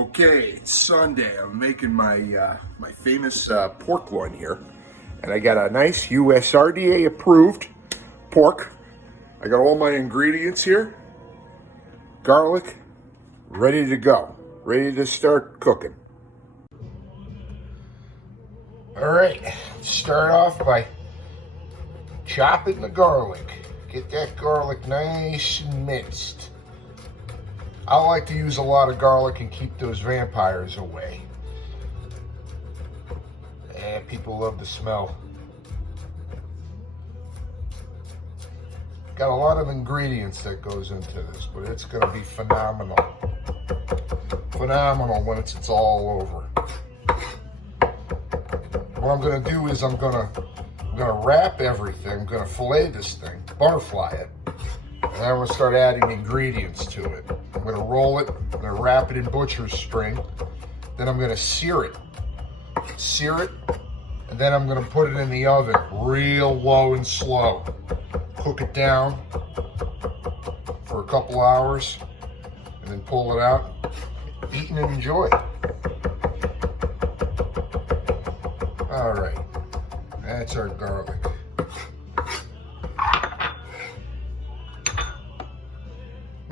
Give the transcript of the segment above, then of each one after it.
Okay, it's Sunday. I'm making my my famous pork loin here, and I got a nice USRDA approved pork. I got all my ingredients here, garlic, ready to go, ready to start cooking. All right, start off by chopping the garlic. Get that garlic nice and minced. I like to use a lot of garlic and keep those vampires away. And people love the smell. Got a lot of ingredients that goes into this, but it's gonna be phenomenal. Phenomenal when it's all over. What I'm gonna do is I'm gonna wrap everything. I'm gonna fillet this thing, butterfly it. And I'm gonna start adding ingredients to it. I'm gonna roll it, I'm gonna wrap it in butcher's string. Then I'm gonna sear it, and then I'm gonna put it in the oven, real low and slow. Cook it down for a couple hours, and then pull it out, eat and enjoy. All right, that's our garlic.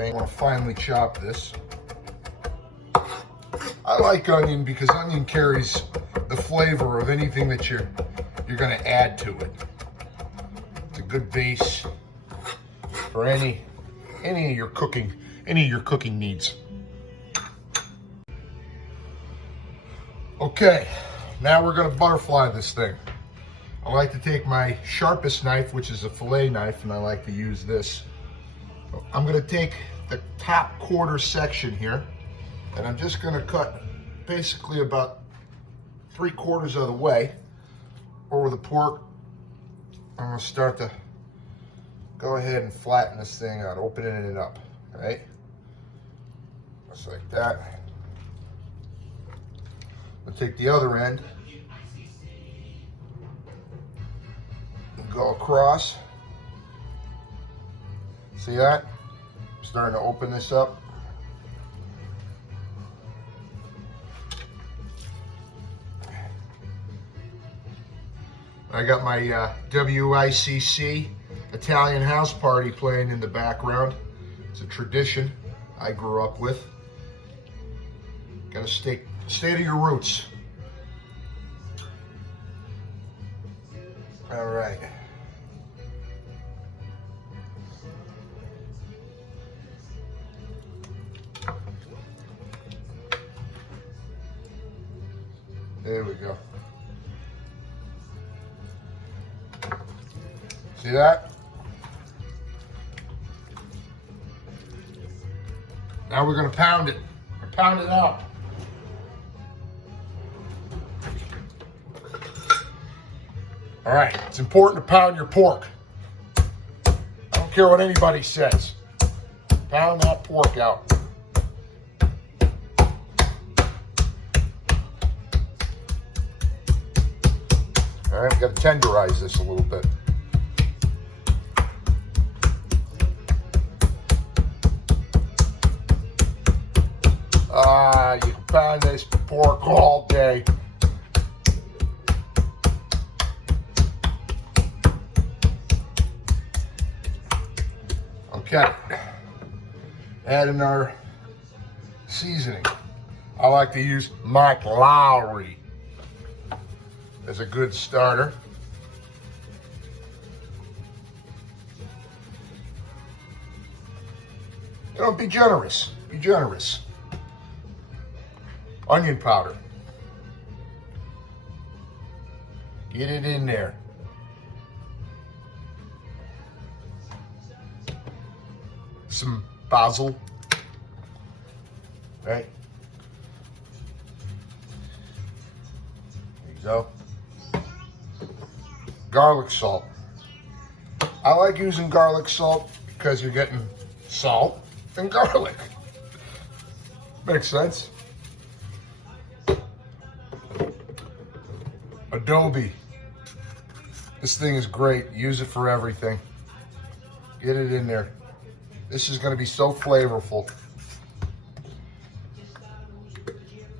I want to finely chop this. I like onion because onion carries the flavor of anything that you're going to add to it. It's a good base for any of your cooking needs. Okay, now we're going to butterfly this thing. I like to take my sharpest knife, which is a fillet knife, and I like to use this. I'm going to take the top quarter section here, and I'm just going to cut basically about 3/4 of the way over the pork. I'm going to start to go ahead and flatten this thing out, opening it up, right? Just like that. I'll take the other end and go across. See that? I'm starting to open this up. I got my WICC Italian house party playing in the background. It's a tradition I grew up with. Gotta stay to your roots. All right. There we go. See that? Now we're going to pound it. Pound it out. All right, it's important to pound your pork. I don't care what anybody says. Pound that pork out. All right, we've got to tenderize this a little bit. You can pound this pork all day. Okay, adding our seasoning. I like to use Mike Lowry as a good starter. You know, be generous. Be generous. Onion powder. Get it in there. Some basil. Right? There you go. Garlic salt. I like using garlic salt because you're getting salt and garlic. Makes sense. Adobe. This thing is great. Use it for everything. Get it in there. This is going to be so flavorful.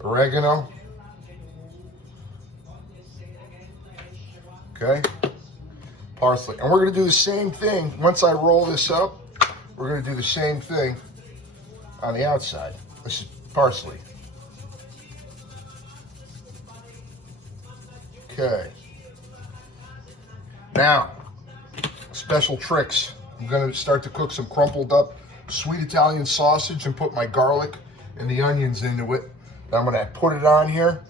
oregano. Okay, parsley. And we're gonna do the same thing. Once I roll this up, we're gonna do the same thing on the outside. This is parsley. Okay. Now, special tricks. I'm gonna start to cook some crumpled up sweet Italian sausage and put my garlic and the onions into it. I'm gonna put it on here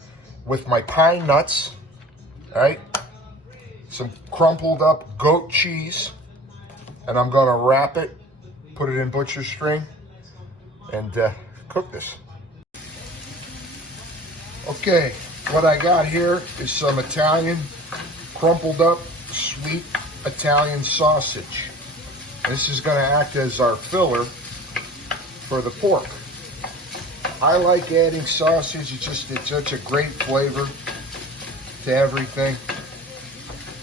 with my pine nuts, all right? Some crumpled up goat cheese, and I'm gonna wrap it, put it in butcher string, and cook this. Okay, what I got here is some Italian crumpled up sweet Italian sausage. This is gonna act as our filler for the pork. I like adding sausage, it's such a great flavor to everything,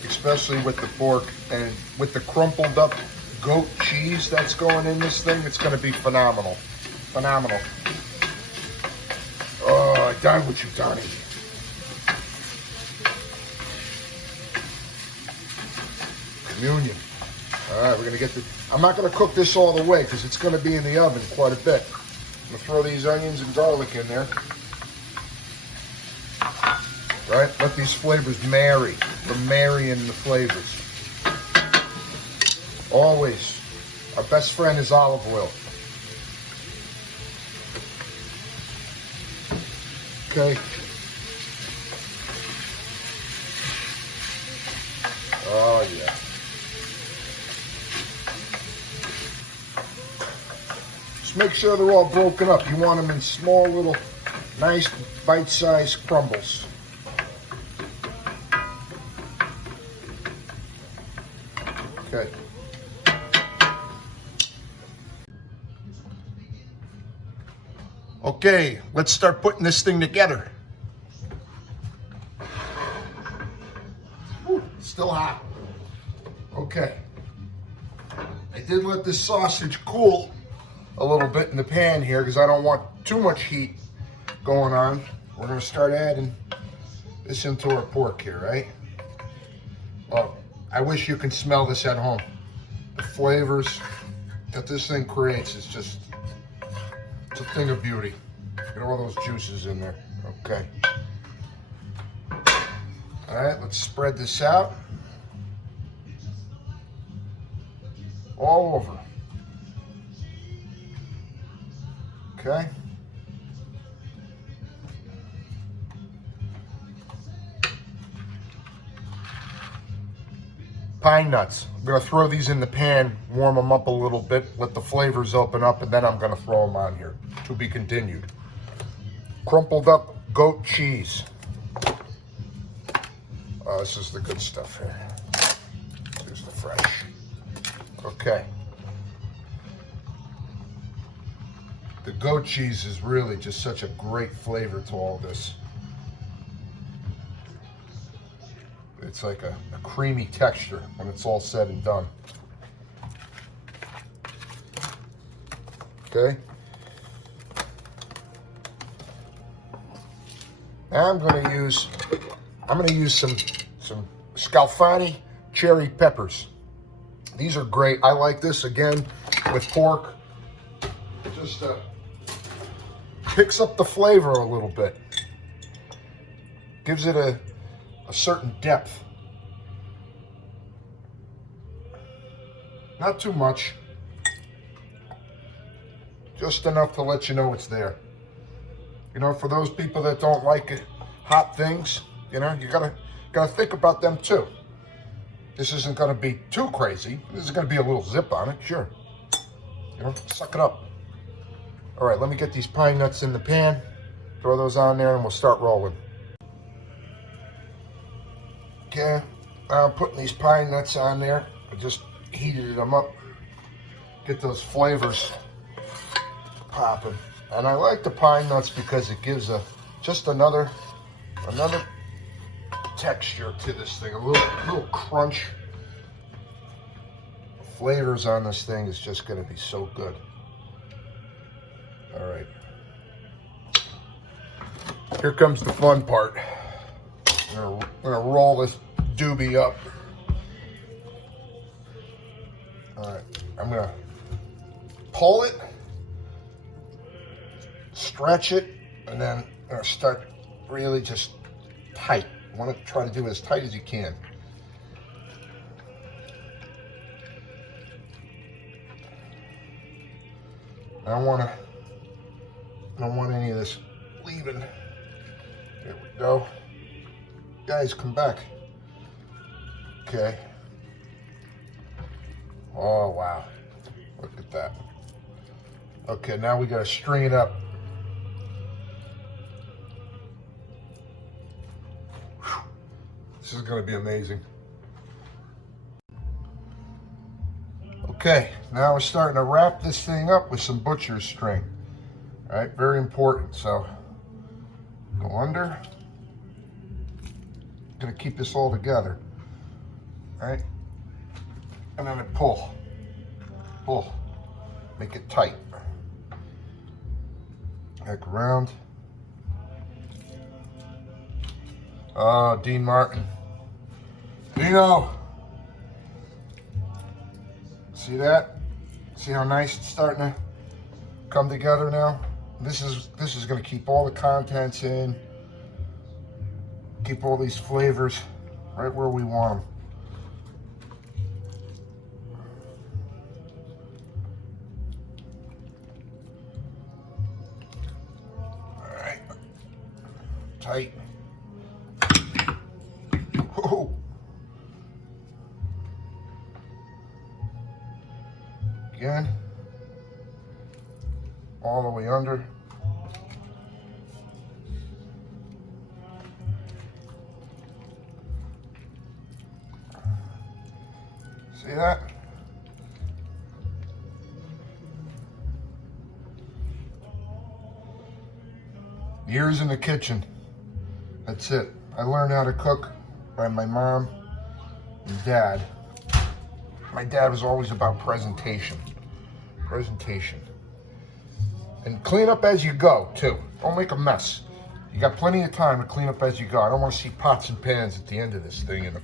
especially with the pork, and with the crumpled up goat cheese that's going in this thing, it's gonna be phenomenal. Phenomenal. Oh, I died with you, Donnie. Communion. All right, we're gonna get the, I'm not gonna cook this all the way because it's gonna be in the oven quite a bit. I'm gonna throw these onions and garlic in there. Right, let these flavors marry. We're marrying the flavors. Always, our best friend is olive oil. Okay. Oh yeah. Just make sure they're all broken up. You want them in small little, nice bite-sized crumbles. Okay. Okay, let's start putting this thing together. Whew, still hot. Okay. I did let this sausage cool a little bit in the pan here because I don't want too much heat going on. We're gonna start adding this into our pork here, right? Oh, I wish you could smell this at home. The flavors that this thing creates is just, it's a thing of beauty. Get all those juices in there. Okay. All right, let's spread this out. All over. Okay. Pine nuts. I'm gonna throw these in the pan, warm them up a little bit, let the flavors open up, and then I'm gonna throw them on here. To be continued. Crumpled up goat cheese. Oh, this is the good stuff here. Here's the fresh. Okay. The goat cheese is really just such a great flavor to all this. It's like a creamy texture when it's all said and done. Okay. Now I'm gonna use some Scalfani cherry peppers. These are great. I like this again with pork. It just picks up the flavor a little bit. Gives it a certain depth. Not too much. Just enough to let you know it's there. You know, for those people that don't like hot things, you know, you gotta think about them too. This isn't gonna be too crazy. This is gonna be a little zip on it, sure. You know, suck it up. All right, let me get these pine nuts in the pan. Throw those on there and we'll start rolling. Okay, I'm putting these pine nuts on there. I just heated them up. Get those flavors popping. And I like the pine nuts because it gives just another texture to this thing, a little crunch. The flavors on this thing is just going to be so good. All right. Here comes the fun part. I'm gonna roll this doobie up. All right, I'm gonna pull it, stretch it, and then I'm gonna start really just tight. You want to try to do it as tight as you can. I don't want any of this leaving. There we go. Guys, come back. Okay. Oh, wow. Look at that. Okay, now we gotta string it up. Whew. This is gonna be amazing. Okay, now we're starting to wrap this thing up with some butcher's string. All right, very important. So, go under. Gonna keep this all together. All right, and then I pull, make it tight. Back around. Oh, Dean Martin. Dino. See that? See how nice it's starting to come together now? This is going to keep all the contents in, keep all these flavors right where we want them. All right, tight. Whoa. Again, all the way under. See that? Years in the kitchen. That's it. I learned how to cook by my mom and dad. My dad was always about presentation. Presentation. And clean up as you go, too. Don't make a mess. You got plenty of time to clean up as you go. I don't want to see pots and pans at the end of this thing in the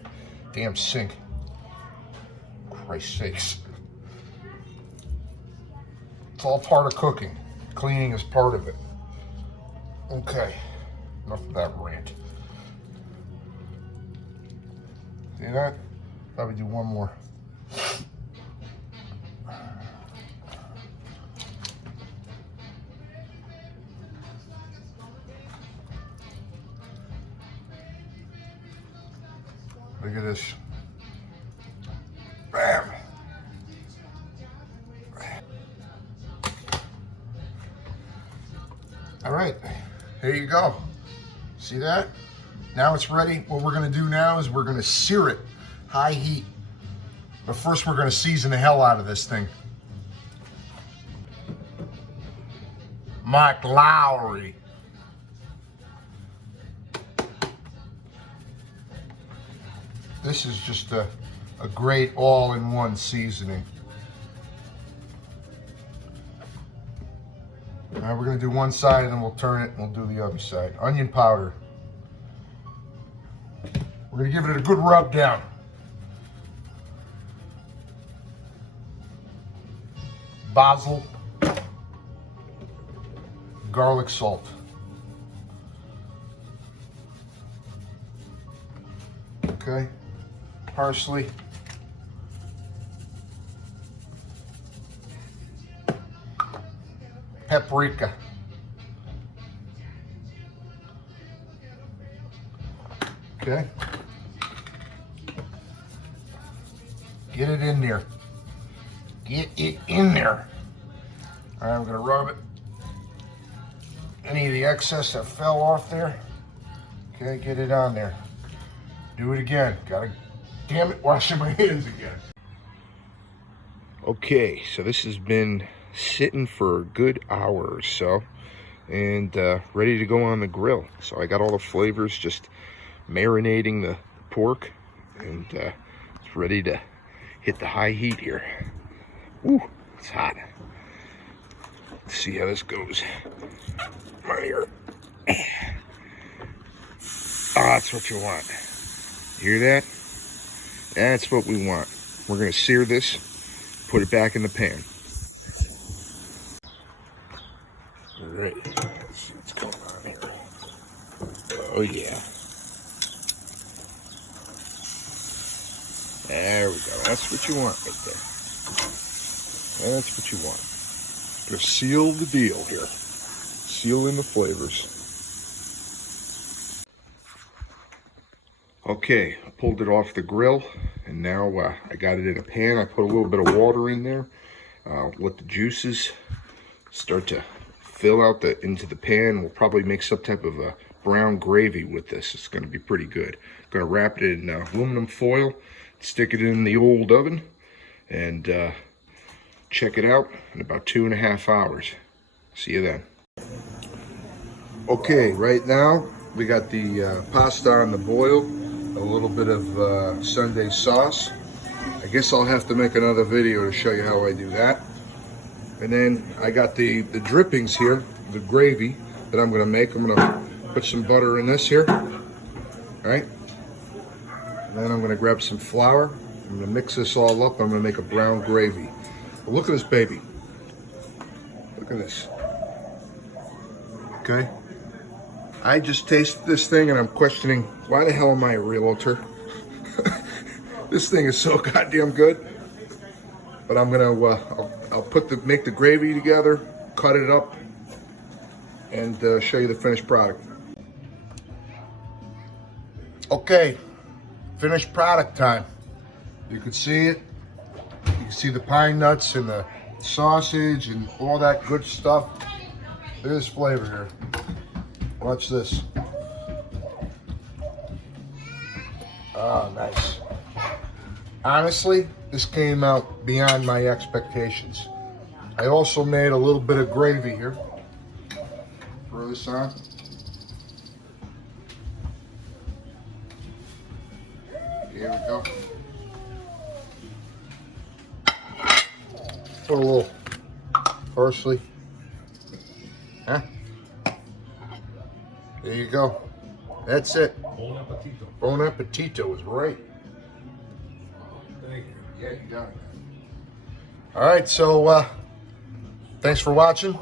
damn sink. Christ's sakes. It's all part of cooking. Cleaning is part of it. Okay. Enough of that rant. See that? Probably do one more. Look at this. Bam. All right, here you go. See that? Now it's ready. What we're gonna do now is we're gonna sear it, high heat. But first we're gonna season the hell out of this thing. Mike Lowry. This is just a great all-in-one seasoning. Now we're gonna do one side and then we'll turn it and we'll do the other side. Onion powder. We're gonna give it a good rub down. Basil. Garlic salt. Okay. Parsley. Paprika. Okay. Get it in there. Get it in there. All right, I'm gonna rub it. Any of the excess that fell off there, okay, get it on there. Do it again. Gotta, damn it, washing my hands again. Okay, so this has been sitting for a good hour or so and ready to go on the grill. So I got all the flavors just marinating the pork and it's ready to hit the high heat here. Woo, it's hot. Let's see how this goes. Right here. That's what you want. You hear that? That's what we want. We're gonna sear this, put it back in the pan. All right, let's see what's going on here. Oh yeah. There we go. That's what you want right there. That's what you want. Gonna seal the deal here. Seal in the flavors. Okay, I pulled it off the grill, and now I got it in a pan. I put a little bit of water in there. Let the juices start to fill out into the pan. We'll probably make some type of a brown gravy with this. It's going to be pretty good. Going to wrap it in aluminum foil, stick it in the old oven, and check it out in about 2.5 hours. See you then. Okay, right now we got the pasta on the boil, a little bit of Sunday sauce. I guess I'll have to make another video to show you how I do that. And then I got the drippings here, the gravy that I'm gonna make. I'm gonna put some butter in this here, all right? And then I'm gonna grab some flour. I'm gonna mix this all up. I'm gonna make a brown gravy. But look at this baby. Look at this. Okay? I just tasted this thing and I'm questioning, why the hell am I a realtor? This thing is so goddamn good. But I'm gonna, I'll make the gravy together, cut it up, and show you the finished product. Okay, finished product time. You can see it. You can see the pine nuts and the sausage and all that good stuff. Look at this flavor here. Watch this. Oh, nice. Honestly, this came out beyond my expectations. I also made a little bit of gravy here. Throw this on. Here we go. Put a little parsley. Huh? There you go. That's it. Bon appetito. Bon appetito is right. Thank you. Yeah, you got it. All right, so thanks for watching.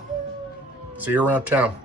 See you around town.